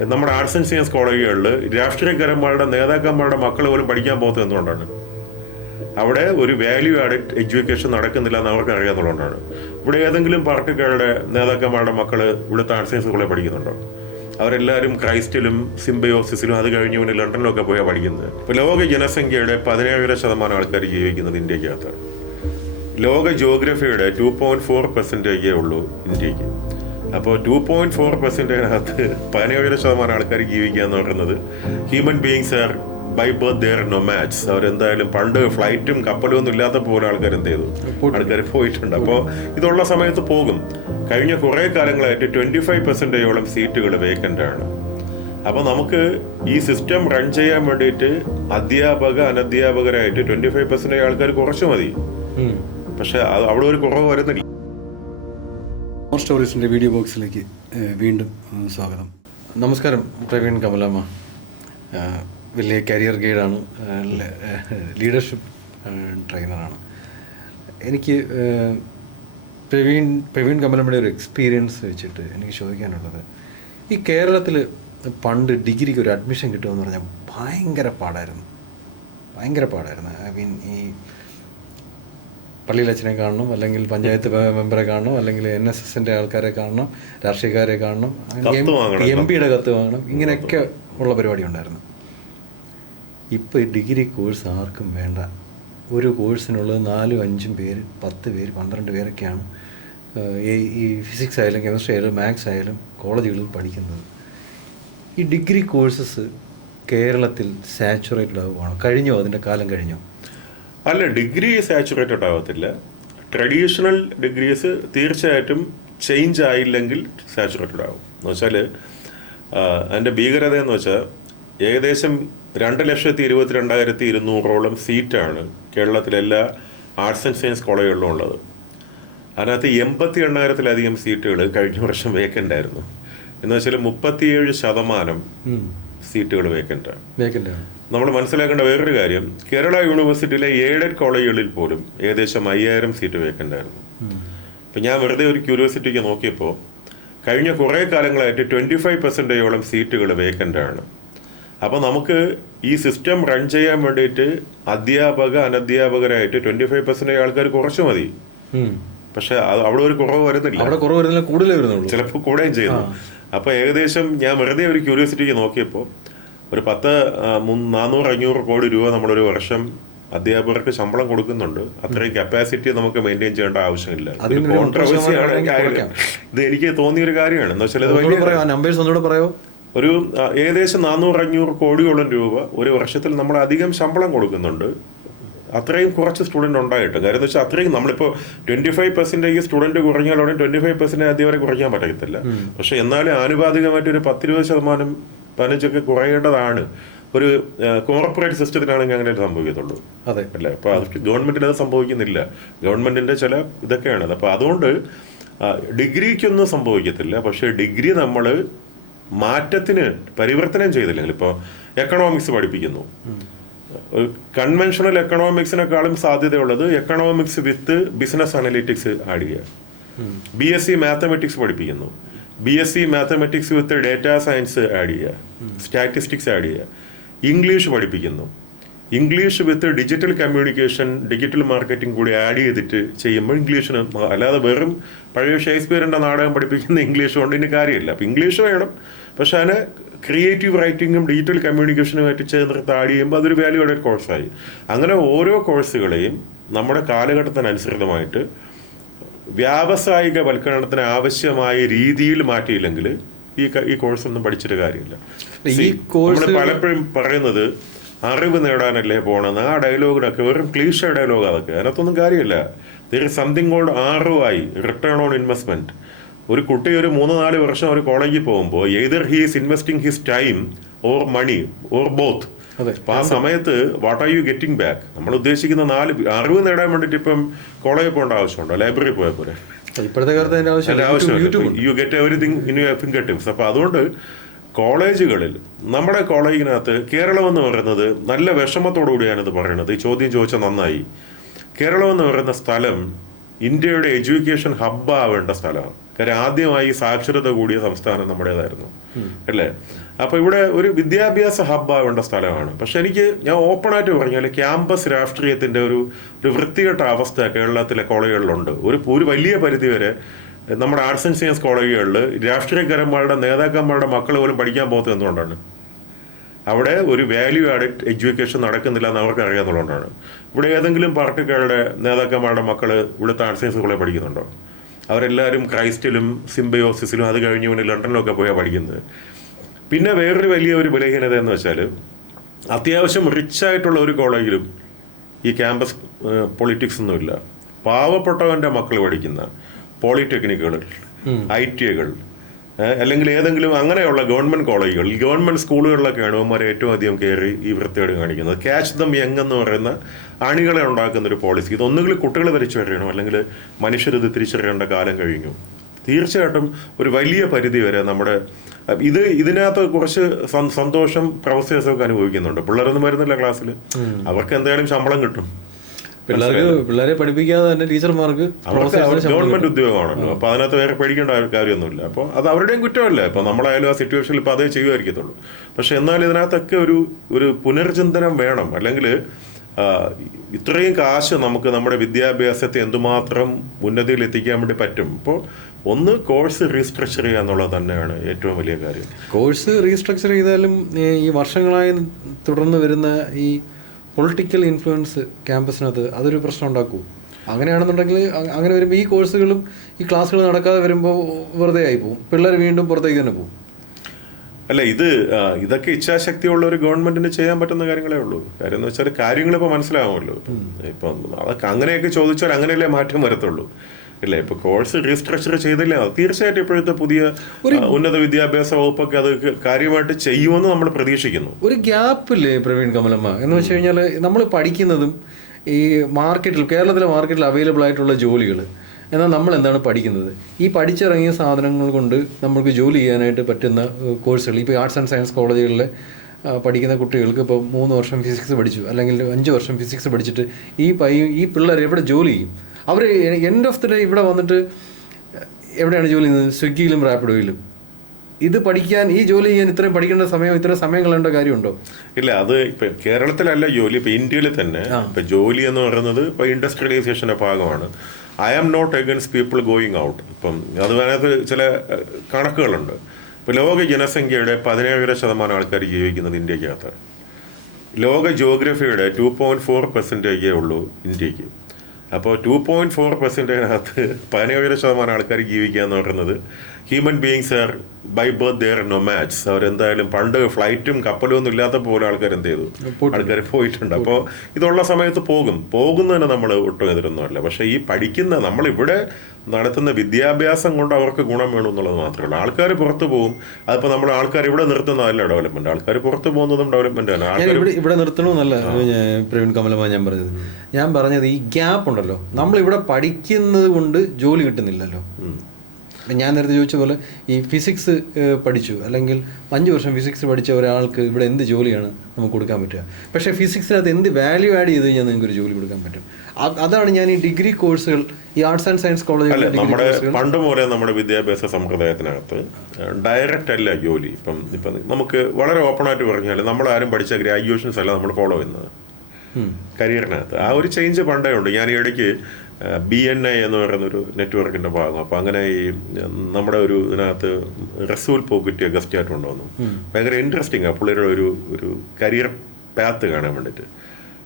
നമ്മുടെ arts and science കോളേജുകളിൽ രാഷ്ട്രീയക്കാരന്മാരുടെ നേതാക്കന്മാരുടെ മക്കൾ പോലും പഠിക്കാൻ പോകുന്നത് എന്തുകൊണ്ടാണ്? അവിടെ ഒരു വാല്യൂ ആഡഡ് എഡ്യൂക്കേഷൻ നടക്കുന്നില്ല എന്ന് അവർക്ക് അറിയാവുന്നതുകൊണ്ടാണ്. ഇവിടെ ഏതെങ്കിലും പാർട്ടിക്കാരുടെ നേതാക്കന്മാരുടെ മക്കൾ ഇവിടുത്തെ ആർട്സ് സയൻസ് കോളേജ് പഠിക്കുന്നുണ്ടോ? അവരെല്ലാവരും ക്രൈസ്റ്റിലും സിംബയോസിസിലും അത് കഴിഞ്ഞ് പിന്നെ ലണ്ടനിലൊക്കെ പോയാണ് പഠിക്കുന്നത്. ഇപ്പോൾ ലോക ജനസംഖ്യയുടെ 17% ആൾക്കാർ ജീവിക്കുന്നത് ഇന്ത്യക്കകത്താണ്. ലോക ജിയോഗ്രഫിയുടെ 2.4% ഉള്ളൂ ഇന്ത്യക്ക്. അപ്പോൾ 2.4%-നകത്ത് 17% ആൾക്കാർ ജീവിക്കുക എന്ന് പറയുന്നത് human beings are by birth they're nomads. അവരെന്തായാലും പണ്ട് ഫ്ലൈറ്റും കപ്പലും ഒന്നും ഇല്ലാത്തപ്പോൾ പോലെ ആൾക്കാർ എന്ത് ചെയ്തു? ആൾക്കാർ പോയിട്ടുണ്ട്. അപ്പോൾ ഇതുള്ള സമയത്ത് പോകും. കഴിഞ്ഞ കുറേ കാലങ്ങളായിട്ട് 25%-ഓളം സീറ്റുകൾ വേക്കൻ്റ് ആണ്. അപ്പോൾ നമുക്ക് ഈ സിസ്റ്റം റൺ ചെയ്യാൻ വേണ്ടിയിട്ട് അനധ്യാപകരായിട്ട് 25% ആൾക്കാർ കുറച്ച് മതി. പക്ഷെ അവിടെ ഒരു കുറവ് വരുന്നില്ല. സ്റ്റോറീസിൻ്റെ വീഡിയോ ബോക്സിലേക്ക് വീണ്ടും സ്വാഗതം. നമസ്കാരം. പ്രവീൺ കമലമ്മ വലിയ കരിയർ ഗൈഡാണ്, ലീഡർഷിപ്പ് ട്രെയിനറാണ്. എനിക്ക് പ്രവീൺ കമലമ്മയുടെ ഒരു എക്സ്പീരിയൻസ് വെച്ചിട്ട് എനിക്ക് ചോദിക്കാനുള്ളത്, ഈ കേരളത്തിൽ പണ്ട് ഡിഗ്രിക്ക് ഒരു അഡ്മിഷൻ കിട്ടുമെന്ന് പറഞ്ഞാൽ ഭയങ്കര പാടായിരുന്നു. ഐ മീൻ ഈ പള്ളിയിലച്ഛനെ കാണണം, അല്ലെങ്കിൽ പഞ്ചായത്ത് മെമ്പറെ കാണണം, അല്ലെങ്കിൽ NSSൻ്റെ ആൾക്കാരെ കാണണം, രാഷ്ട്രീയക്കാരെ കാണണം, MP-യുടെ കത്ത് വാങ്ങണം, ഇങ്ങനെയൊക്കെ ഉള്ള പരിപാടി ഉണ്ടായിരുന്നു. ഇപ്പോൾ ഈ ഡിഗ്രി കോഴ്സ് ആർക്കും വേണ്ട. ഒരു കോഴ്സിനുള്ളത് 4-5 പേര്, 10 പേര്, 12 പേരൊക്കെയാണ് ഈ ഫിസിക്സ് ആയാലും കെമിസ്ട്രി ആയാലും മാത്സ് ആയാലും കോളേജുകളിൽ പഠിക്കുന്നത്. ഈ ഡിഗ്രി കോഴ്സസ് കേരളത്തിൽ സാച്ചുറേറ്റഡ് ആവുകയാണോ? കഴിഞ്ഞോ? അതിൻ്റെ കാലം കഴിഞ്ഞോ? അല്ല, ഡിഗ്രി സാച്ചുറേറ്റഡ് ആവത്തില്ല. ട്രഡീഷണൽ ഡിഗ്രീസ് തീർച്ചയായിട്ടും ചേഞ്ച് ആയില്ലെങ്കിൽ സാച്ചുറേറ്റഡ് ആവും. എന്ന് വെച്ചാൽ അതിൻ്റെ ഭീകരത എന്ന് വെച്ചാൽ ഏകദേശം 2,22,200 സീറ്റാണ് കേരളത്തിലെല്ലാ ആർട്സ് ആൻഡ് സയൻസ് കോളേജുകളിലും ഉള്ളത്. അതിനകത്ത് 88,000-ലധികം സീറ്റുകൾ കഴിഞ്ഞ വർഷം വേക്കൻ്റ് ആയിരുന്നു. എന്ന് വെച്ചാൽ 37% സീറ്റുകൾ വേക്കൻ്റാണ്. നമ്മൾ മനസ്സിലാക്കേണ്ട വേറൊരു കാര്യം, കേരള യൂണിവേഴ്സിറ്റിയിലെ എയ്ഡഡ് കോളേജുകളിൽ പോലും ഏകദേശം 5,000 സീറ്റ് വേക്കൻ്റ് ആയിരുന്നു. അപ്പം ഞാൻ വെറുതെ ഒരു ക്യൂരിയോസിറ്റിക്ക് നോക്കിയപ്പോൾ കഴിഞ്ഞ കുറേ കാലങ്ങളായിട്ട് 25%-ഓളം സീറ്റുകൾ വേക്കൻ്റ് ആണ്. അപ്പോൾ നമുക്ക് ഈ സിസ്റ്റം റൺ ചെയ്യാൻ വേണ്ടിയിട്ട് അനധ്യാപകരായിട്ട് 25% ആൾക്കാർ കുറച്ച് മതി. പക്ഷെ അവിടെ ഒരു കുറവ് വരുന്നില്ല, ചിലപ്പോൾ കൂടുകയും ചെയ്യുന്നു. അപ്പോൾ ഏകദേശം ഞാൻ വെറുതെ ഒരു ക്യൂരിയോസിറ്റിക്ക് നോക്കിയപ്പോൾ ഒരു 400-500 കോടി രൂപ നമ്മളൊരു വർഷം അധ്യാപകർക്ക് ശമ്പളം കൊടുക്കുന്നുണ്ട്. അത്രയും കപ്പാസിറ്റി നമുക്ക് മെയിൻറ്റെയിൻ ചെയ്യേണ്ട ആവശ്യമില്ല. ഇത് എനിക്ക് തോന്നിയൊരു കാര്യമാണ്. എന്ന് വെച്ചാൽ ഒരു ഏകദേശം 400-500 കോടിയോളം രൂപ ഒരു വർഷത്തിൽ നമ്മൾ അധികം ശമ്പളം കൊടുക്കുന്നുണ്ട്. അത്രയും കുറച്ച് സ്റ്റുഡൻറ് ഉണ്ടായിട്ട് കാര്യം എന്ന് വെച്ചാൽ അത്രയും നമ്മളിപ്പോൾ 25% സ്റ്റുഡൻറ് കുറഞ്ഞാൽ ഉടനെ 25% അധ്യാപകരെ കുറയ്ക്കാൻ പറ്റത്തില്ല. പക്ഷെ എന്നാലും ആനുപാതികമായിട്ട് ഒരു 10-20%, 15% കുറയേണ്ടതാണ്. ഒരു കോർപ്പറേറ്റ് സിസ്റ്റത്തിലാണെങ്കിൽ അങ്ങനെ സംഭവിക്കത്തുള്ളൂ, അല്ലേ? അപ്പോൾ അത് ഗവൺമെന്റിൽ അത് സംഭവിക്കുന്നില്ല. ഗവൺമെന്റിന്റെ ചില ഇതൊക്കെയാണ്. അപ്പോൾ അതുകൊണ്ട് ഡിഗ്രിക്കൊന്നും സംഭവിക്കത്തില്ല. പക്ഷെ ഡിഗ്രി നമ്മൾ പരിവർത്തനം ചെയ്തില്ലെങ്കിൽ, ഇപ്പോൾ എക്കണോമിക്സ് പഠിപ്പിക്കുന്നു, കൺവെൻഷണൽ എക്കണോമിക്സിനെക്കാളും സാധ്യതയുള്ളത് എക്കണോമിക്സ് വിത്ത് ബിസിനസ് അനലിറ്റിക്സ് ആഡ് ചെയ്യുക. BSc മാത്തമെറ്റിക്സ് പഠിപ്പിക്കുന്നു, BSc മാത്തമെറ്റിക്സ് വിത്ത് ഡേറ്റാ സയൻസ് ആഡ് ചെയ്യുക, സ്റ്റാറ്റിസ്റ്റിക്സ് ആഡ് ചെയ്യുക. ഇംഗ്ലീഷ് പഠിപ്പിക്കുന്നു, English with digital communication, digital marketing കൂടി ആഡ് ചെയ്തിട്ട് ചെയ്യുമ്പോൾ ഇംഗ്ലീഷിന്, അല്ലാതെ വെറും പഴയ ഷേക്സ്പിയറിൻ്റെ നാടകം പഠിപ്പിക്കുന്ന ഇംഗ്ലീഷ് കൊണ്ട് ഇനി കാര്യമില്ല. അപ്പം ഇംഗ്ലീഷ് വേണം, പക്ഷെ അതിന് ക്രിയേറ്റീവ് റൈറ്റിങ്ങും ഡിജിറ്റൽ കമ്മ്യൂണിക്കേഷനുമായിട്ട് ചേർന്ന് ആഡ് ചെയ്യുമ്പോൾ അതൊരു വാല്യൂ ആഡഡ് കോഴ്സായി. അങ്ങനെ ഓരോ കോഴ്സുകളെയും നമ്മുടെ കാലഘട്ടത്തിനനുസൃതമായിട്ട് വ്യാവസായിക വൽക്കരണത്തിന് ആവശ്യമായ രീതിയിൽ മാറ്റിയില്ലെങ്കിൽ ഈ കോഴ്സൊന്നും പഠിച്ചിട്ട് കാര്യമില്ല. നമ്മൾ പലപ്പോഴും പറയുന്നത് അറിവ് നേടാനല്ലേ പോകണമെന്ന്. ആ ഡയലോഗിനൊക്കെ വെറും ക്ലീഷ ഡയലോഗ്, അതൊക്കെ അതിനകത്തൊന്നും കാര്യമില്ല. There is something called ROI, return on investment. ഒരു കുട്ടി ഒരു 3-4 വർഷം ഒരു കോളേജിൽ പോകുമ്പോൾ either he is investing his time or money or both. അപ്പൊ ആ സമയത്ത് what are you getting back? നമ്മൾ ഉദ്ദേശിക്കുന്ന 4 അറിവ് നേടാൻ വേണ്ടിയിട്ട് ഇപ്പം കോളേജിൽ പോകേണ്ട ആവശ്യമുണ്ടോ? ലൈബ്രറി പോയാൽ പോലെ you get everything in your finger tips. അപ്പൊ അതുകൊണ്ട് കോളേജുകളിൽ, നമ്മുടെ കോളേജിനകത്ത് കേരളം എന്ന് പറയുന്നത്, നല്ല വിഷമത്തോടു കൂടിയാണിത് പറയുന്നത്, ഈ ചോദ്യം ചോദിച്ചാൽ നന്നായി. കേരളം എന്ന് പറയുന്ന സ്ഥലം ഇന്ത്യയുടെ എഡ്യൂക്കേഷൻ ഹബ്ബാവേണ്ട സ്ഥലമാണ്. കാര്യം ആദ്യമായി സാക്ഷരത കൂടിയ സംസ്ഥാനം നമ്മുടേതായിരുന്നു, അല്ലേ? അപ്പോൾ ഇവിടെ ഒരു വിദ്യാഭ്യാസ ഹബ്ബാവേണ്ട സ്ഥലമാണ്. പക്ഷെ ഞാൻ ഓപ്പണായിട്ട് പറഞ്ഞാൽ ക്യാമ്പസ് രാഷ്ട്രീയത്തിൻ്റെ ഒരു വൃത്തികെട്ട അവസ്ഥ കേരളത്തിലെ കോളേജുകളിലുണ്ട്. ഒരു വലിയ പരിധിവരെ നമ്മുടെ ആർട്സ് ആൻഡ് സയൻസ് കോളേജുകളിൽ രാഷ്ട്രീയക്കാരന്മാരുടെ നേതാക്കന്മാരുടെ മക്കൾ പോലും പഠിക്കാൻ പോകുന്നത് എന്തുകൊണ്ടാണ്? അവിടെ ഒരു വാല്യൂ ആഡഡ് എഡ്യൂക്കേഷൻ നടക്കുന്നില്ല എന്ന് അവർക്ക് അറിയാമെന്നുള്ളതുകൊണ്ടാണ്. ഇവിടെ ഏതെങ്കിലും പാർട്ടിക്കാരുടെ നേതാക്കന്മാരുടെ മക്കൾ ഇവിടുത്തെ ആർട്സ് സയൻസ് കോളേജ് പഠിക്കുന്നുണ്ടോ? അവരെല്ലാവരും ക്രൈസ്റ്റിലും സിംബയോസിസിലും അത് കഴിഞ്ഞ് പിന്നെ ലണ്ടനിലൊക്കെ പോയാണ് പഠിക്കുന്നത്. പിന്നെ വേറൊരു വലിയ ഒരു ബലഹീനത എന്ന് വെച്ചാൽ അത്യാവശ്യം റിച്ചായിട്ടുള്ള ഒരു കോളേജിലും ഈ ക്യാമ്പസ് പൊളിറ്റിക്സ് ഒന്നുമില്ല. പാവപ്പെട്ടവൻ്റെ മക്കൾ പഠിക്കുന്ന പോളിടെക്നിക്കുകൾ, ITഐകൾ, അല്ലെങ്കിൽ ഏതെങ്കിലും അങ്ങനെയുള്ള ഗവൺമെൻറ് കോളേജുകൾ, ഗവൺമെൻറ് സ്കൂളുകളിലൊക്കെയാണ് അവന്മാർ ഏറ്റവും അധികം കയറി ഈ വൃത്തികേട് കാണിക്കുന്നത്. ക്യാച്ച് ദം യങ് എന്ന് പറയുന്ന അണികളെ ഉണ്ടാക്കുന്ന ഒരു പോളിസി. ഇതൊന്നുകിൽ കുട്ടികൾ തിരിച്ചറിയണം, അല്ലെങ്കിൽ മനുഷ്യരിത് തിരിച്ചറിയേണ്ട കാലം കഴിഞ്ഞു. തീർച്ചയായിട്ടും ഒരു വലിയ പരിധി വരെ നമ്മുടെ ഇതിനകത്ത് കുറച്ച് സന്തോഷം പ്രൊഫസേഴ്സൊക്കെ അനുഭവിക്കുന്നുണ്ട്. പിള്ളേരൊന്നും വരുന്നില്ല ക്ലാസ്സിൽ, അവർക്ക് എന്തായാലും ശമ്പളം കിട്ടും. പിള്ളേരെ പഠിപ്പിക്കാതെ തന്നെ ടീച്ചർമാർക്ക് ഗവൺമെന്റ് ഉദ്യോഗമാണല്ലോ. അപ്പൊ അതിനകത്ത് വേറെ പേടിക്കേണ്ട കാര്യമൊന്നുമില്ല. അപ്പോൾ അത് അവരുടെയും കുറ്റമല്ല. ഇപ്പൊ നമ്മളായാലും ആ സിറ്റുവേഷനിൽ ഇപ്പൊ അതേ ചെയ്യുമായിരിക്കത്തുള്ളൂ. പക്ഷെ എന്നാൽ ഇതിനകത്തൊക്കെ ഒരു പുനർചിന്തനം വേണം. അല്ലെങ്കിൽ ഇത്രയും കാശ് നമുക്ക് നമ്മുടെ വിദ്യാഭ്യാസത്തെ എന്തുമാത്രം ഉന്നതിയിൽ എത്തിക്കാൻ വേണ്ടി പറ്റും. ഇപ്പോൾ ഒന്ന് കോഴ്സ് റീസ്ട്രക്ചർ ചെയ്യുക എന്നുള്ളത് തന്നെയാണ് ഏറ്റവും വലിയ കാര്യം. കോഴ്സ് റീസ്ട്രക്ചർ ചെയ്താലും ഈ വർഷങ്ങളായി തുടർന്ന് വരുന്ന ഈ പൊളിറ്റിക്കൽ ഇൻഫ്ലുവൻസ് ക്യാമ്പസിനകത്ത് അതൊരു പ്രശ്നം ഉണ്ടാക്കൂ. അങ്ങനെയാണെന്നുണ്ടെങ്കിൽ അങ്ങനെ വരുമ്പോൾ ഈ കോഴ്സുകളും ഈ ക്ലാസ്സുകൾ നടക്കാതെ വരുമ്പോൾ വെറുതെ ആയി പോകും. പിള്ളേർ വീണ്ടും പുറത്തേക്ക് തന്നെ പോകും. അല്ല, ഇതൊക്കെ ഇച്ഛാശക്തിയുള്ള ഒരു ഗവൺമെന്റിന് ചെയ്യാൻ പറ്റുന്ന കാര്യങ്ങളേ ഉള്ളൂ. കാര്യം എന്ന് വെച്ചാൽ കാര്യങ്ങളിപ്പോൾ മനസ്സിലാവുമല്ലോ. ഇപ്പം അതൊക്കെ അങ്ങനെയൊക്കെ ചോദിച്ചാൽ അങ്ങനെയല്ലേ മാറ്റം വരത്തുള്ളൂ, ഇല്ലേ? ഇപ്പൊ കോഴ്സ് റീസ്ട്രക്ചർ ചെയ്തില്ല, തീർച്ചയായിട്ടും ഇപ്പോഴത്തെ പുതിയ ഉന്നത വിദ്യാഭ്യാസ വകുപ്പൊക്കെ അത് കാര്യമായിട്ട് ചെയ്യുമെന്ന് നമ്മൾ പ്രതീക്ഷിക്കുന്നു. ഒരു ഗ്യാപ്പില്ലേ പ്രവീൺ കമലമ്മ എന്ന് വെച്ച് കഴിഞ്ഞാൽ നമ്മൾ പഠിക്കുന്നതും ഈ മാർക്കറ്റിൽ, കേരളത്തിലെ മാർക്കറ്റിൽ അവൈലബിൾ ആയിട്ടുള്ള ജോലികൾ, എന്നാൽ നമ്മൾ എന്താണ് പഠിക്കുന്നത്? ഈ പഠിച്ചിറങ്ങിയ സാധനങ്ങൾ കൊണ്ട് നമുക്ക് ജോലി ചെയ്യാനായിട്ട് പറ്റുന്ന കോഴ്സുകൾ. ഇപ്പോൾ ആർട്സ് ആൻഡ് സയൻസ് കോളേജുകളിലെ പഠിക്കുന്ന കുട്ടികൾക്ക് ഇപ്പോൾ 3 വർഷം ഫിസിക്സ് പഠിച്ചു, അല്ലെങ്കിൽ 5 വർഷം ഫിസിക്സ് പഠിച്ചിട്ട് ഈ പിള്ളേർ എവിടെ ജോലി ചെയ്യും? അവർ എൻഡ് ഓഫ് ദി ഡേ ഇവിടെ വന്നിട്ട് എവിടെയാണ് ജോലി ചെയ്യുന്നത്? സ്വിഗ്ഗിയിലും റാപ്പിഡോയിലും. ഇത് പഠിക്കാൻ, ഈ ജോലി ചെയ്യാൻ ഇത്രയും പഠിക്കേണ്ട ഇത്രയും സമയം കളയേണ്ട കാര്യമുണ്ടോ? ഇല്ല, അത് ഇപ്പം കേരളത്തിലല്ല ജോലി, ഇപ്പം ഇന്ത്യയിൽ തന്നെ ഇപ്പം ജോലി എന്ന് പറയുന്നത് ഇപ്പോൾ ഇൻഡസ്ട്രിയലൈസേഷൻ്റെ ഭാഗമാണ്. I am not against people going out. ഇപ്പം അതിനകത്ത് ചില കണക്കുകളുണ്ട്. ഇപ്പോൾ ലോക ജനസംഖ്യയുടെ 17% ആൾക്കാർ ജീവിക്കുന്നത് ഇന്ത്യക്കകത്ത്. ലോക ജിയോഗ്രഫിയുടെ 2.4% ഉള്ളൂ ഇന്ത്യക്ക്. അപ്പോൾ 2.4%-നകത്ത് 17% ആൾക്കാർ ജീവിക്കുക എന്ന് പറയുന്നത് human beings are by birth they're nomads. അവരെന്തായാലും പണ്ട് ഫ്ലൈറ്റും കപ്പലും ഒന്നും ഇല്ലാത്തപ്പോൾ പോലെ ആൾക്കാർ എന്ത് ചെയ്തു? ആൾക്കാർ പോയിട്ടുണ്ട്. അപ്പോൾ ഇതുള്ള സമയത്ത് പോകുന്നതിന് നമ്മൾ ഒട്ടും എതിരൊന്നുമല്ല. പക്ഷേ ഈ നമ്മളിവിടെ നടത്തുന്ന വിദ്യാഭ്യാസം കൊണ്ട് അവർക്ക് ഗുണം വേണം എന്നുള്ളത് മാത്രമേ ഉള്ളൂ. ആൾക്കാർ പുറത്തു പോകും. അതിപ്പോൾ നമ്മൾ ആൾക്കാർ ഇവിടെ നിർത്തുന്നതല്ല ഡെവലപ്മെന്റ്, ആൾക്കാർ പുറത്തു പോകുന്നതും ഡെവലപ്മെന്റ് ആണ്. ഇവിടെ നിർത്തണമെന്നല്ല പ്രവീൺ കമലമ്മ ഞാൻ പറഞ്ഞത് ഈ ഗ്യാപ്പ് ഉണ്ടല്ലോ. നമ്മളിവിടെ പഠിക്കുന്നത് കൊണ്ട് ജോലി കിട്ടുന്നില്ലല്ലോ. ഞാൻ നേരത്തെ ചോദിച്ച പോലെ ഈ ഫിസിക്സ് പഠിച്ചു, അല്ലെങ്കിൽ 5 വർഷം ഫിസിക്സ് പഠിച്ച ഒരാൾക്ക് ഇവിടെ എന്ത് ജോലിയാണ് നമുക്ക് കൊടുക്കാൻ പറ്റുക? പക്ഷേ ഫിസിക്സിനകത്ത് എന്ത് വാല്യൂ ആഡ് ചെയ്ത് കഴിഞ്ഞാൽ നിങ്ങൾക്ക് ഒരു ജോലി കൊടുക്കാൻ പറ്റും? അതാണ് ഞാൻ ഈ ഡിഗ്രി കോഴ്സുകൾ, ഈ ആർട്സ് ആൻഡ് സയൻസ് കോളേജ് നമ്മുടെ പണ്ട് പോലെ നമ്മുടെ വിദ്യാഭ്യാസ സമ്പ്രദായത്തിനകത്ത് ഡയറക്റ്റ് അല്ല ജോലി. ഇപ്പം നമുക്ക് വളരെ ഓപ്പണായിട്ട് പറഞ്ഞാൽ നമ്മളാരും പഠിച്ച ഗ്രാജുവേഷൻസ് അല്ല നമ്മൾ ഫോളോ ചെയ്യുന്നത് കരിയറിനകത്ത്. ആ ഒരു ചേഞ്ച് പണ്ടേ ഉണ്ട്. ഞാൻ ഈ ഇടയ്ക്ക് BNI എന്ന് പറയുന്നൊരു നെറ്റ്വർക്കിന്റെ ഭാഗം. അപ്പോൾ അങ്ങനെ ഈ നമ്മുടെ ഇതിനകത്ത് റസൂൽ പോക്കറ്റ് ഗസ്റ്റ് ആയിട്ട് കൊണ്ടുവന്നു. ഭയങ്കര ഇൻട്രസ്റ്റിംഗ് ആ പുള്ളിയുടെ ഒരു കരിയർ പാത്ത് കാണാൻ വേണ്ടിയിട്ട്.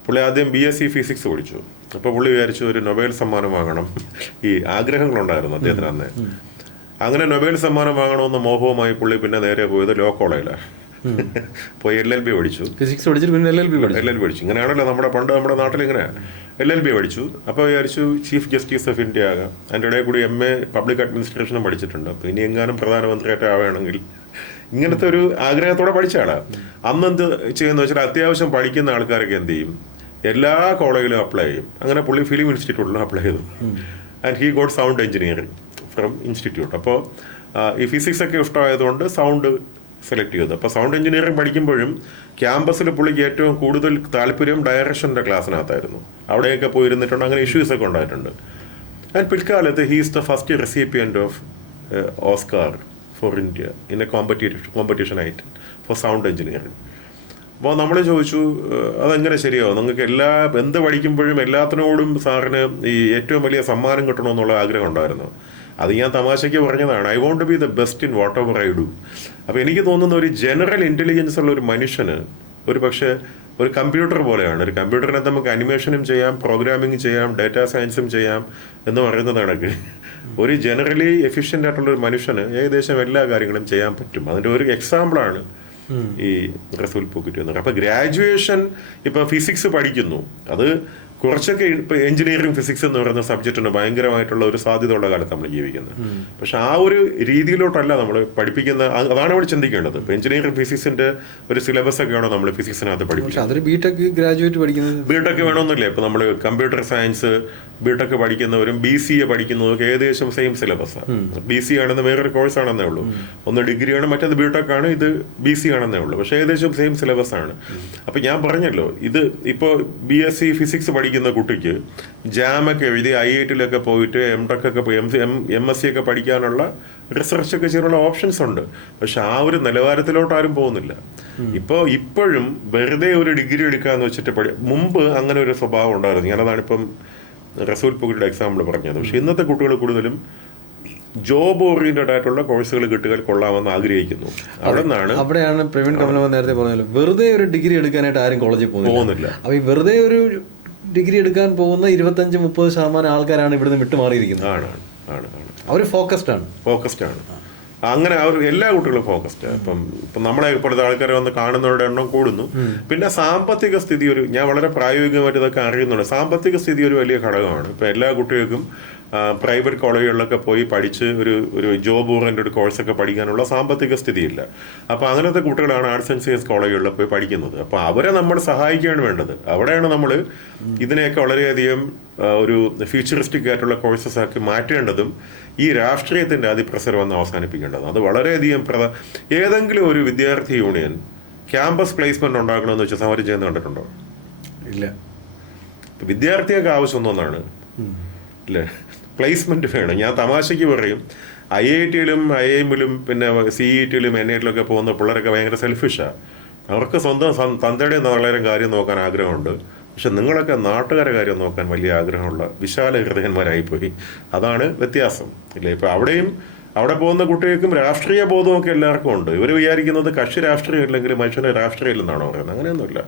പുള്ളി ആദ്യം BSc ഫിസിക്സ് പഠിച്ചു. അപ്പോൾ പുള്ളി വിചാരിച്ചു ഒരു നൊബേൽ സമ്മാനം വാങ്ങണം. ഈ ആഗ്രഹങ്ങളുണ്ടായിരുന്നു അദ്ദേഹത്തിന് അന്ന്. അങ്ങനെ നൊബേൽ സമ്മാനം വാങ്ങണമെന്ന മോഹവുമായി പുള്ളി പിന്നെ നേരെ പോയത് ലോ കോളേജിലാണ്. പോയി LLB പഠിച്ചു. ഫിസിക്സ് പഠിച്ചിട്ട് പിന്നെ LLB പഠിച്ചു. ഇങ്ങനെയാണല്ലോ നമ്മുടെ നാട്ടിൽ ഇങ്ങനെയാണ്. LLB പഠിച്ചു. അപ്പോൾ വിചാരിച്ചു ചീഫ് ജസ്റ്റിസ് ഓഫ് ഇന്ത്യ ആകാം. അതിൻ്റെ ഇടയിൽ കൂടി MA പബ്ലിക് അഡ്മിനിസ്ട്രേഷനും പഠിച്ചിട്ടുണ്ട്. അപ്പോൾ ഇനി എങ്ങാനും പ്രധാനമന്ത്രിയായിട്ട് ആവുകയാണെങ്കിൽ ഇങ്ങനത്തെ ഒരു ആഗ്രഹത്തോടെ പഠിച്ച ആളാണ്. അന്ന് എന്ത് ചെയ്യുന്ന വെച്ചാൽ അത്യാവശ്യം പഠിക്കുന്ന ആൾക്കാരൊക്കെ എന്ത് ചെയ്യും? എല്ലാ കോളേജിലും അപ്ലൈ ചെയ്യും. അങ്ങനെ പുള്ളി ഫിലിം ഇൻസ്റ്റിറ്റ്യൂട്ടിലും അപ്ലൈ ചെയ്തു. And he got sound engineering from institute. അപ്പോൾ ഈ ഫിസിക്സ് ഒക്കെ ഇഷ്ടമായതുകൊണ്ട് സൗണ്ട് സെലക്ട് ചെയ്തത്. അപ്പോൾ സൗണ്ട് എഞ്ചിനീയറിംഗ് പഠിക്കുമ്പോഴും ക്യാമ്പസിൽ പുള്ളിക്ക് ഏറ്റവും കൂടുതൽ താല്പര്യം ഡയറക്ഷൻ്റെ ക്ലാസ്സിനകത്തായിരുന്നു. അവിടെയൊക്കെ പോയിരുന്നിട്ടുണ്ട്. അങ്ങനെ ഇഷ്യൂസൊക്കെ ഉണ്ടായിട്ടുണ്ട്. ആൻഡ് പിൽക്കാലത്ത് he's the first recipient of Oscar for India in A competition ആയിട്ട് ഫോർ സൗണ്ട് എഞ്ചിനീയറിംഗ്. അപ്പോൾ നമ്മൾ ചോദിച്ചു അതെങ്ങനെ ശരിയാവും, നിങ്ങൾക്ക് എന്ത് പഠിക്കുമ്പോഴും എല്ലാത്തിനോടും സാറിന് ഈ ഏറ്റവും വലിയ സമ്മാനം കിട്ടണമെന്നുള്ള ആഗ്രഹം ഉണ്ടായിരുന്നു. അത് ഞാൻ തമാശയ്ക്ക് പറഞ്ഞതാണ്. I want to be the best in whatever I do. അപ്പോൾ എനിക്ക് തോന്നുന്ന ഒരു ജനറൽ ഇൻ്റലിജൻസ് ഉള്ള ഒരു മനുഷ്യന് ഒരു പക്ഷേ ഒരു കമ്പ്യൂട്ടർ പോലെയാണ്. ഒരു കമ്പ്യൂട്ടറിനകത്ത് നമുക്ക് അനിമേഷനും ചെയ്യാം, പ്രോഗ്രാമിംഗ് ചെയ്യാം, ഡാറ്റാ സയൻസും ചെയ്യാം എന്ന് പറയുന്നത് കണക്ക് ഒരു ജനറലി എഫിഷ്യൻ്റ് ആയിട്ടുള്ള ഒരു മനുഷ്യന് ഏകദേശം എല്ലാ കാര്യങ്ങളും ചെയ്യാൻ പറ്റും. അതിൻ്റെ ഒരു എക്സാമ്പിളാണ് ഈ റസൂൽ പൂക്കുറ്റി എന്ന് പറയുന്നത്. അപ്പോൾ ഗ്രാജുവേഷൻ ഇപ്പോൾ ഫിസിക്സ് പഠിക്കുന്നു, അത് കുറച്ചൊക്കെ ഇപ്പോൾ എഞ്ചിനീയറിംഗ് ഫിസിക്സ് എന്ന് പറയുന്ന സബ്ജക്റ്റിന് ഭയങ്കരമായിട്ടുള്ള ഒരു സാധ്യതയുള്ള കാലത്ത് നമ്മൾ ജീവിക്കുന്നത്. പക്ഷെ ആ ഒരു രീതിയിലോട്ടല്ല നമ്മൾ പഠിപ്പിക്കുന്ന. അതാണ് ഇവിടെ ചിന്തിക്കേണ്ടത്. ഇപ്പോൾ എഞ്ചിനീയറിംഗ് ഫിസിക്സിന്റെ ഒരു സിലബസ് ഒക്കെ ആണോ നമ്മൾ ഫിസിക്സിനകത്ത് പഠിപ്പിക്കുന്നത്? ബിടെക് ഗ്രാജുവേറ്റ് പഠിക്കുന്നത് ബിടെക് വേണമെന്നില്ല. ഇപ്പോൾ നമ്മൾ കമ്പ്യൂട്ടർ സയൻസ് ബിടെക് പഠിക്കുന്നവരും BCA പഠിക്കുന്നതൊക്കെ ഏകദേശം സെയിം സിലബസാണ്. BCA ആണെന്ന് വേറൊരു കോഴ്സ് ആണെന്നേ ഉള്ളൂ. ഒന്ന് ഡിഗ്രിയാണ്, മറ്റേത് ബിടെക് ആണ്, ഇത് BC ആണെന്നേ ഉള്ളൂ. പക്ഷേ ഏകദേശം സെയിം സിലബസ് ആണ്. അപ്പോൾ ഞാൻ പറഞ്ഞല്ലോ, ഇത് ഇപ്പോൾ BSc ഫിസിക്സ് പഠിക്കുന്ന കുട്ടിക്ക് ജാമൊക്കെ എഴുതി IIT-ലൊക്കെ പോയിട്ട് MTech ഒക്കെ പോയി MSc ഒക്കെ പഠിക്കാനുള്ള റിസർച്ച് ഒക്കെ ചെയ്യാനുള്ള ഓപ്ഷൻസ് ഉണ്ട്. പക്ഷെ ആ ഒരു നിലവാരത്തിലോട്ട് ആരും പോകുന്നില്ല. ഇപ്പോഴും വെറുതെ ഒരു ഡിഗ്രി എടുക്കാന്ന് വെച്ചിട്ട് മുമ്പ് അങ്ങനെ ഒരു സ്വഭാവം ഉണ്ടായിരുന്നു. ഞാനതാണ് ഇപ്പം റസൂൽ പൂക്കുറ്റിയുടെ എക്സാമ്പിൾ പറഞ്ഞത്. പക്ഷെ ഇന്നത്തെ കുട്ടികൾ കൂടുതലും ജോബ് ഓറിയന്റഡ് ആയിട്ടുള്ള കോഴ്സുകൾ കിട്ടുക കൊള്ളാമെന്ന് ആഗ്രഹിക്കുന്നു. അവിടെയാണ് പ്രവീൺ കമലം നേരത്തെ പറഞ്ഞല്ലോ, വെറുതെ ഒരു ഡിഗ്രി എടുക്കാനായിട്ട് ആരും കോളേജിൽ പോകുന്നില്ല. അപ്പൊ ഈ വെറുതെ ഒരു ഡിഗ്രി എടുക്കാൻ പോകുന്ന 25-30% ആൾക്കാരാണ് ഇവിടുന്ന് വിട്ടുമാറിയിരിക്കുന്നത്. അവർ ഫോക്കസ്ഡ് ആണ്. അങ്ങനെ അവർ എല്ലാ കുട്ടികളും ഫോക്കസ്ഡ്. ഇപ്പം നമ്മളെ ഇപ്പോഴത്തെ ആൾക്കാരെ വന്ന് കാണുന്നവരുടെ എണ്ണം കൂടുന്നു. പിന്നെ സാമ്പത്തിക സ്ഥിതി ഞാൻ വളരെ പ്രായോഗികമായിട്ട് ഇതൊക്കെ അറിയുന്നുണ്ട്. സാമ്പത്തിക സ്ഥിതി ഒരു വലിയ ഘടകമാണ്. ഇപ്പം എല്ലാ കുട്ടികൾക്കും പ്രൈവറ്റ് കോളേജുകളിലൊക്കെ പോയി പഠിച്ച് ഒരു ജോബ് ഓറിയന്റഡ് ഒരു കോഴ്സൊക്കെ പഠിക്കാനുള്ള സാമ്പത്തിക സ്ഥിതിയില്ല. അപ്പോൾ അങ്ങനത്തെ കുട്ടികളാണ് ആർട്സ് ആൻഡ് സയൻസ് കോളേജുകളിൽ പോയി പഠിക്കുന്നത്. അപ്പോൾ അവരെ നമ്മൾ സഹായിക്കുകയാണ് വേണ്ടത്. അവിടെയാണ് നമ്മൾ ഇതിനെയൊക്കെ വളരെയധികം ഒരു ഫ്യൂച്ചറിസ്റ്റിക് ആയിട്ടുള്ള കോഴ്സസ് ആക്കി മാറ്റേണ്ടതും ഈ രാഷ്ട്രീയത്തിൻ്റെ അതിപ്രസരം വന്ന് അവസാനിപ്പിക്കേണ്ടതും. അത് വളരെയധികം ഏതെങ്കിലും ഒരു വിദ്യാർത്ഥി യൂണിയൻ ക്യാമ്പസ് പ്ലേസ്മെന്റ് ഉണ്ടാക്കണമെന്ന് വെച്ചാൽ സമരം ചെയ്യുന്ന കണ്ടിട്ടുണ്ടോ? ഇല്ല. വിദ്യാർത്ഥിയൊക്കെ ആവശ്യം ഒന്നാണ് അല്ലേ, പ്ലേസ്മെന്റ് വേണം. ഞാൻ തമാശയ്ക്ക് പറയും, IIT-ലും IIM-ലും പിന്നെ CET-ലും NIT-ലൊക്കെ പോകുന്ന പിള്ളേരൊക്കെ ഭയങ്കര സെൽഫിഷാണ്. അവർക്ക് സ്വന്തം തന്തയുടെ നാളേരം കാര്യം നോക്കാൻ ആഗ്രഹമുണ്ട്. പക്ഷെ നിങ്ങളൊക്കെ നാട്ടുകാരെ കാര്യം നോക്കാൻ വലിയ ആഗ്രഹമുള്ള വിശാല ഹൃദയന്മാരായിപ്പോയി. അതാണ് വ്യത്യാസം ഇല്ലേ. ഇപ്പം അവിടെ പോകുന്ന കുട്ടികൾക്കും രാഷ്ട്രീയ ബോധമൊക്കെ എല്ലാവർക്കും ഉണ്ട്. ഇവർ വിചാരിക്കുന്നത് കക്ഷി രാഷ്ട്രീയം ഇല്ലെങ്കിൽ മനുഷ്യന് രാഷ്ട്രീയം ഇല്ലെന്നാണോ പറയുന്നത്? അങ്ങനെയൊന്നുമില്ല.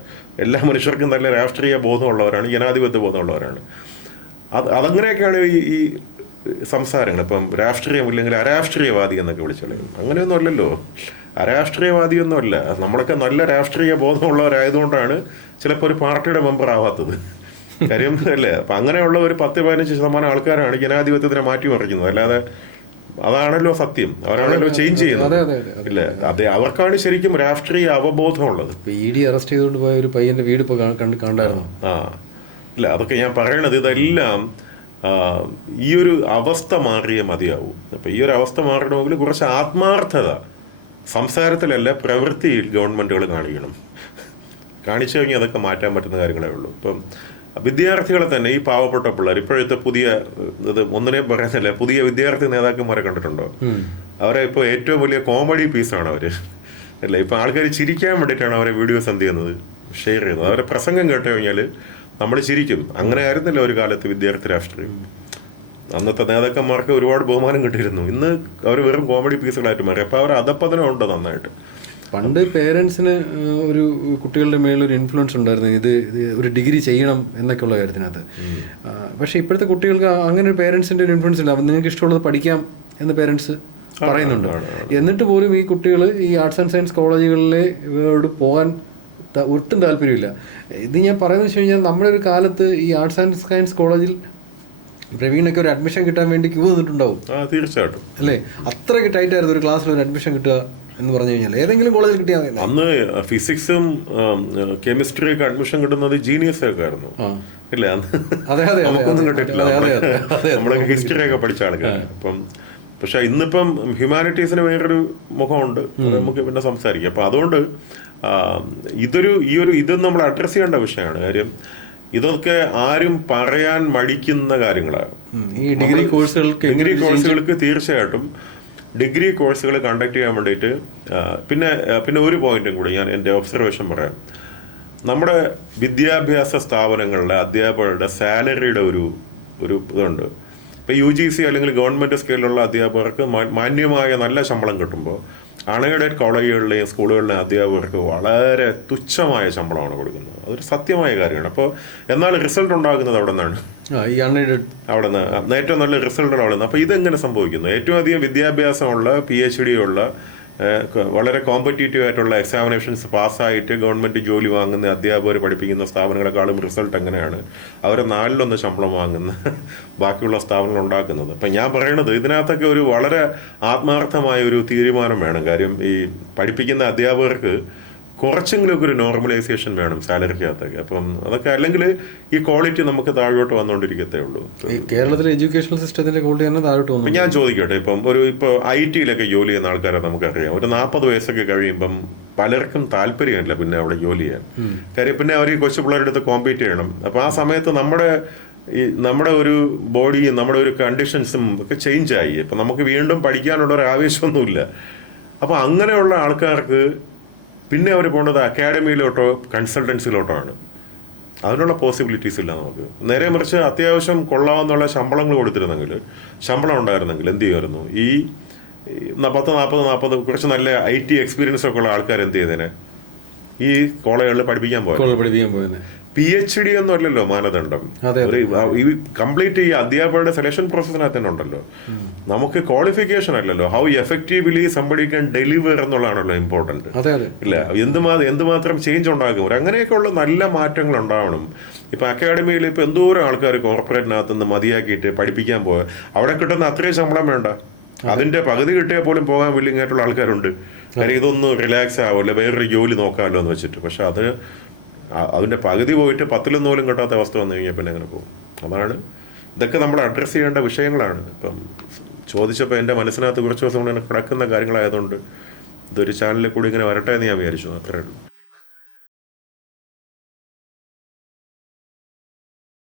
എല്ലാ മനുഷ്യർക്കും നല്ല രാഷ്ട്രീയ ബോധമുള്ളവരാണ്, ജനാധിപത്യ ബോധമുള്ളവരാണ്. അതങ്ങനെയൊക്കെയാണ് ഈ സംസാരങ്ങൾ. ഇപ്പം രാഷ്ട്രീയമില്ലെങ്കിൽ അരാഷ്ട്രീയവാദി എന്നൊക്കെ വിളിച്ചു കളയും. അങ്ങനെയൊന്നും അല്ലല്ലോ, അരാഷ്ട്രീയവാദിയൊന്നുമല്ല. നമ്മളൊക്കെ നല്ല രാഷ്ട്രീയ ബോധമുള്ളവരായതുകൊണ്ടാണ് ചിലപ്പോൾ ഒരു പാർട്ടിയുടെ മെമ്പർ ആവാത്തത്. കാര്യം അല്ലേ. അപ്പം അങ്ങനെയുള്ള ഒരു 10-15% ആൾക്കാരാണ് ജനാധിപത്യത്തിനെ മാറ്റിമറിക്കുന്നത്. അല്ലാതെ അതാണല്ലോ സത്യം, അവരാണല്ലോ ചേഞ്ച് ചെയ്യുന്നത് ഇല്ലേ. അവർക്കാണ് ശരിക്കും രാഷ്ട്രീയ അവബോധമുള്ളത്. ED അറസ്റ്റ് ചെയ്തുകൊണ്ട് പോയ ഒരു പയ്യന്റെ വീട് ഇപ്പോൾ കണ്ടായിരുന്നു. ഇല്ല, അതൊക്കെ ഞാൻ പറയണത് ഇതെല്ലാം ഈ ഒരു അവസ്ഥ മാറിയേ മതിയാവും. അപ്പം ഈ ഒരു അവസ്ഥ മാറണമെങ്കിൽ കുറച്ച് ആത്മാർത്ഥത സംസാരത്തിലല്ല പ്രവൃത്തിയിൽ ഗവൺമെൻറ്റുകൾ കാണിച്ചു കഴിഞ്ഞാൽ അതൊക്കെ മാറ്റാൻ പറ്റുന്ന കാര്യങ്ങളേ ഉള്ളൂ. ഇപ്പം വിദ്യാർത്ഥികളെ തന്നെ, ഈ പാവപ്പെട്ട പിള്ളേർ, ഇപ്പോഴത്തെ പുതിയ ഒന്നിനെയും പറയുന്നില്ല, പുതിയ വിദ്യാർത്ഥി നേതാക്കന്മാരെ കണ്ടിട്ടുണ്ടോ? അവരെ ഇപ്പോൾ ഏറ്റവും വലിയ കോമഡി പീസാണ് അവർ അല്ലേ. ഇപ്പം ആൾക്കാർ ചിരിക്കാൻ വേണ്ടിയിട്ടാണ് അവരെ വീഡിയോസ് എന്ത് ചെയ്യുന്നത്, ഷെയർ ചെയ്യുന്നത്. അവരെ പ്രസംഗം കേട്ട് കഴിഞ്ഞാൽ നമ്മൾ ചിരിക്കും. അങ്ങനെ ആയിരുന്നില്ല ഒരു കാലത്ത് വിദ്യാർത്ഥി രാഷ്ട്രീയം. അന്നത്തെ നേതാക്കന്മാർക്ക് ഒരുപാട് ബഹുമാനം കിട്ടിയിരുന്നു. ഇന്ന് അവർ വെറും കോമഡി പീസുകളായിട്ട് മാറി. അപ്പോൾ അവർ അധപ്പതനം ഉണ്ട് നന്നായിട്ട്. പണ്ട് പേരൻസിന് ഒരു കുട്ടികളുടെ മേലൊരു ഇൻഫ്ലുവൻസ് ഉണ്ടായിരുന്നു, ഇത് ഒരു ഡിഗ്രി ചെയ്യണം എന്നൊക്കെയുള്ള കാര്യത്തിനകത്ത്. പക്ഷേ ഇപ്പോഴത്തെ കുട്ടികൾക്ക് അങ്ങനെ ഒരു പേരൻസിൻ്റെ ഒരു ഇൻഫ്ലുവൻസ് ഇല്ല. അപ്പം നിങ്ങൾക്ക് ഇഷ്ടമുള്ളത് പഠിക്കാം എന്ന് പേരൻസ് പറയുന്നുണ്ട്. എന്നിട്ട് പോലും ഈ കുട്ടികൾ ഈ ആർട്സ് ആൻഡ് സയൻസ് കോളേജുകളിലോട്ട് പോകാൻ ഒട്ടും താല്പര്യമില്ല. ഇത് ഞാൻ പറയുന്നത് വെച്ച് കഴിഞ്ഞാൽ നമ്മുടെ ഒരു കാലത്ത് ഈ ആർട്സ് ആൻഡ് സയൻസ് കോളേജിൽ പ്രവീണൊക്കെ ഒരു അഡ്മിഷൻ കിട്ടാൻ വേണ്ടി ക്യൂ നിന്നിട്ടുണ്ടാവും. തീർച്ചയായിട്ടും അല്ലേ. അത്രയ്ക്ക് ടൈറ്റ് ആയിരുന്നു ഒരു ക്ലാസ്സിൽ ഒരു അഡ്മിഷൻ കിട്ടുക എന്ന് പറഞ്ഞു കഴിഞ്ഞാൽ. ഏതെങ്കിലും കോളേജിൽ കിട്ടിയാൽ അന്ന് ഫിസിക്സും കെമിസ്ട്രിയൊക്കെ അഡ്മിഷൻ കിട്ടുന്നത് ജീനിയസ് ഒക്കെ ആയിരുന്നു ഇല്ലേ. നമുക്കൊന്നും കിട്ടിയിട്ടില്ല, നമ്മളൊക്കെ ഹിസ്റ്ററി ഒക്കെ പഠിച്ച ആൾക്കാർ. അപ്പം പക്ഷെ ഇന്നിപ്പം ഹ്യൂമാനിറ്റീസിന് വേറൊരു മുഖമുണ്ട്, നമുക്ക് പിന്നെ സംസാരിക്കാം. അപ്പം അതുകൊണ്ട് ഇത് നമ്മൾ അഡ്രസ് ചെയ്യേണ്ട വിഷയമാണ്. കാര്യം ഇതൊക്കെ ആരും പറയാൻ മടിക്കുന്ന കാര്യങ്ങളാണ്. ഈ ഡിഗ്രി കോഴ്സുകൾക്ക് തീർച്ചയായിട്ടും ഡിഗ്രി കോഴ്സുകൾ കണ്ടക്ട് ചെയ്യാൻ വേണ്ടിയിട്ട് പിന്നെ ഒരു പോയിന്റും കൂടി ഞാൻ എൻ്റെ ഒബ്സർവേഷൻ പറയാം. നമ്മുടെ വിദ്യാഭ്യാസ സ്ഥാപനങ്ങളിലെ അധ്യാപകരുടെ സാലറിയുടെ ഒരു ഇതുണ്ട്. ഇപ്പോൾ UGC അല്ലെങ്കിൽ ഗവൺമെൻറ് സ്കെയിലുള്ള അധ്യാപകർക്ക് മാന്യമായ നല്ല ശമ്പളം കിട്ടുമ്പോൾ അൺഎയ്ഡഡ് കോളേജുകളിലെയും സ്കൂളുകളിലെയും അധ്യാപകർക്ക് വളരെ തുച്ഛമായ ശമ്പളമാണ് കൊടുക്കുന്നത്. അതൊരു സത്യമായ കാര്യമാണ്. അപ്പോൾ എന്നാൽ റിസൾട്ട് ഉണ്ടാകുന്നത് അവിടെ നിന്നാണ്, അവിടെ നിന്ന് ഏറ്റവും നല്ല റിസൾട്ടുകൾ അവിടെ നിന്ന്. അപ്പോൾ ഇതെങ്ങനെ സംഭവിക്കുന്നു? ഏറ്റവും അധികം വിദ്യാഭ്യാസമുള്ള PhD ഉള്ള വളരെ കോമ്പറ്റീറ്റീവ് ആയിട്ടുള്ള എക്സാമിനേഷൻസ് പാസ്സായിട്ട് ഗവൺമെൻറ് ജോലി വാങ്ങുന്ന അധ്യാപകർ പഠിപ്പിക്കുന്ന സ്ഥാപനങ്ങളെക്കാളും റിസൾട്ട് എങ്ങനെയാണ് അവരെ 4-1 ശമ്പളം വാങ്ങുന്ന ബാക്കിയുള്ള സ്ഥാപനങ്ങൾ ഉണ്ടാക്കുന്നത്? അപ്പം ഞാൻ പറയണത് ഇതിനകത്തൊക്കെ ഒരു വളരെ ആത്മാർത്ഥമായ ഒരു തീരുമാനം വേണം. കാര്യം ഈ പഠിപ്പിക്കുന്ന അധ്യാപകർക്ക് കുറച്ചെങ്കിലുമൊക്കെ ഒരു നോർമലൈസേഷൻ വേണം സാലറിക്കകത്തൊക്കെ. അപ്പം അതൊക്കെ അല്ലെങ്കിൽ ഈ ക്വാളിറ്റി നമുക്ക് താഴോട്ട് വന്നുകൊണ്ടിരിക്കത്തേ ഉള്ളൂ. കേരളത്തിലെ എഡ്യൂക്കേഷൻ സിസ്റ്റത്തിന്റെ ക്വാളിറ്റി തന്നെ താഴോട്ട് വന്നു. ഞാൻ ചോദിക്കട്ടെ, ഇപ്പോൾ IT-യിലൊക്കെ ജോലി ചെയ്യുന്ന ആൾക്കാരെ നമുക്കറിയാം. ഒരു 40 വയസ്സൊക്കെ കഴിയുമ്പം പലർക്കും താല്പര്യമില്ല പിന്നെ അവിടെ ജോലി ചെയ്യാൻ. കാര്യം പിന്നെ അവർ ഈ കൊച്ചു പിള്ളേരുടെ അടുത്ത് കോമ്പീറ്റ് ചെയ്യണം. അപ്പോൾ ആ സമയത്ത് നമ്മുടെ ഒരു ബോഡിയും നമ്മുടെ ഒരു കണ്ടീഷൻസും ഒക്കെ ചേഞ്ച് ആയി. അപ്പം നമുക്ക് വീണ്ടും പഠിക്കാനുള്ള ഒരു ആവേശമൊന്നുമില്ല. അപ്പോൾ അങ്ങനെയുള്ള ആൾക്കാർക്ക് പിന്നെ അവർ പോകേണ്ടത് അക്കാഡമിയിലോട്ടോ കൺസൾട്ടൻസിലോട്ടോ ആണ്. അതിനുള്ള പോസിബിലിറ്റീസ് ഇല്ല നമുക്ക്. നേരെ മറിച്ച് അത്യാവശ്യം കൊള്ളാമെന്നുള്ള ശമ്പളങ്ങൾ കൊടുത്തിരുന്നെങ്കിൽ, ശമ്പളം ഉണ്ടായിരുന്നെങ്കിൽ എന്ത് ചെയ്യുമായിരുന്നു? ഈ 40 കുറച്ച് നല്ല IT എക്സ്പീരിയൻസ് ഒക്കെ ഉള്ള ആൾക്കാർ എന്ത് ചെയ്തേനെ? ഈ കോളേജുകളിൽ പഠിപ്പിക്കാൻ പോയത്. PhD ഒന്നും അല്ലല്ലോ മാനദണ്ഡം. ഈ കംപ്ലീറ്റ് ഈ അധ്യാപകരുടെ സെലക്ഷൻ പ്രോസസ്സിനകത്ത് തന്നെ ഉണ്ടല്ലോ. നമുക്ക് ക്വാളിഫിക്കേഷൻ അല്ലല്ലോ, how effectively somebody can deliver എന്നുള്ളതാണല്ലോ ഇമ്പോർട്ടന്റ്. ഇല്ല, എന്തുമാത്രം ചേഞ്ച് ഉണ്ടാകും. അങ്ങനെയൊക്കെ ഉള്ള നല്ല മാറ്റങ്ങൾ ഉണ്ടാവണം. ഇപ്പൊ അക്കാഡമിയിൽ ഇപ്പൊ എന്തോരം ആൾക്കാർ കോർപ്പറേറ്റിനകത്ത് നിന്ന് മതിയാക്കിയിട്ട് പഠിപ്പിക്കാൻ പോയ അവിടെ കിട്ടുന്ന അത്രയും ശമ്പളം വേണ്ട, അതിന്റെ പകുതി കിട്ടിയാൽ പോലും പോകാൻ വില്ലിങ് ആയിട്ടുള്ള ആൾക്കാരുണ്ട്. കാര്യം ഇതൊന്ന് റിലാക്സ് ആവുമല്ലോ, വേറൊരു ജോലി നോക്കാമല്ലോ എന്ന് വെച്ചിട്ട്. പക്ഷെ അതിന്റെ പകുതി പോയിട്ട് 10-1 പോലും കിട്ടാത്ത അവസ്ഥ വന്നു കഴിഞ്ഞാൽ പിന്നെ അങ്ങനെ പോകും. അതാണ് ഇതൊക്കെ നമ്മൾ അഡ്രസ്സ് ചെയ്യേണ്ട വിഷയങ്ങളാണ്. ഇപ്പം ചോദിച്ചപ്പോൾ എൻ്റെ മനസ്സിനകത്ത് കുറച്ച് ദിവസം കൊണ്ട് കിടക്കുന്ന കാര്യങ്ങളായതുകൊണ്ട് ഇതൊരു ചാനലിൽ കൂടി ഇങ്ങനെ വരട്ടെ എന്ന് ഞാൻ വിചാരിച്ചു. അത്രേ ഉള്ളൂ.